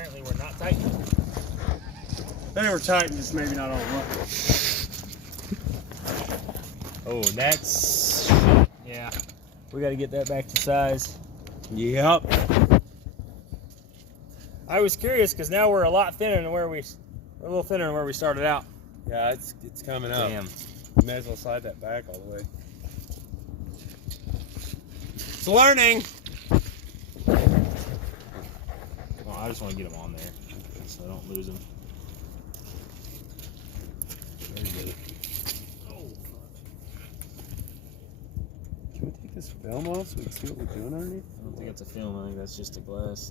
apparently were not tightened. They were tightened, just maybe not all the way. Oh, that's... yeah. We got to get that back to size. Yep. I was curious because now we're a lot thinner than where we're a little thinner than where we started out. Yeah, it's coming up. Damn. You may as well slide that back all the way. It's learning. Well, I just want to get them on there so I don't lose them. Very good. Oh, Can we take this film off so we can see what we're doing underneath? I don't think it's a film. I think that's just a glass.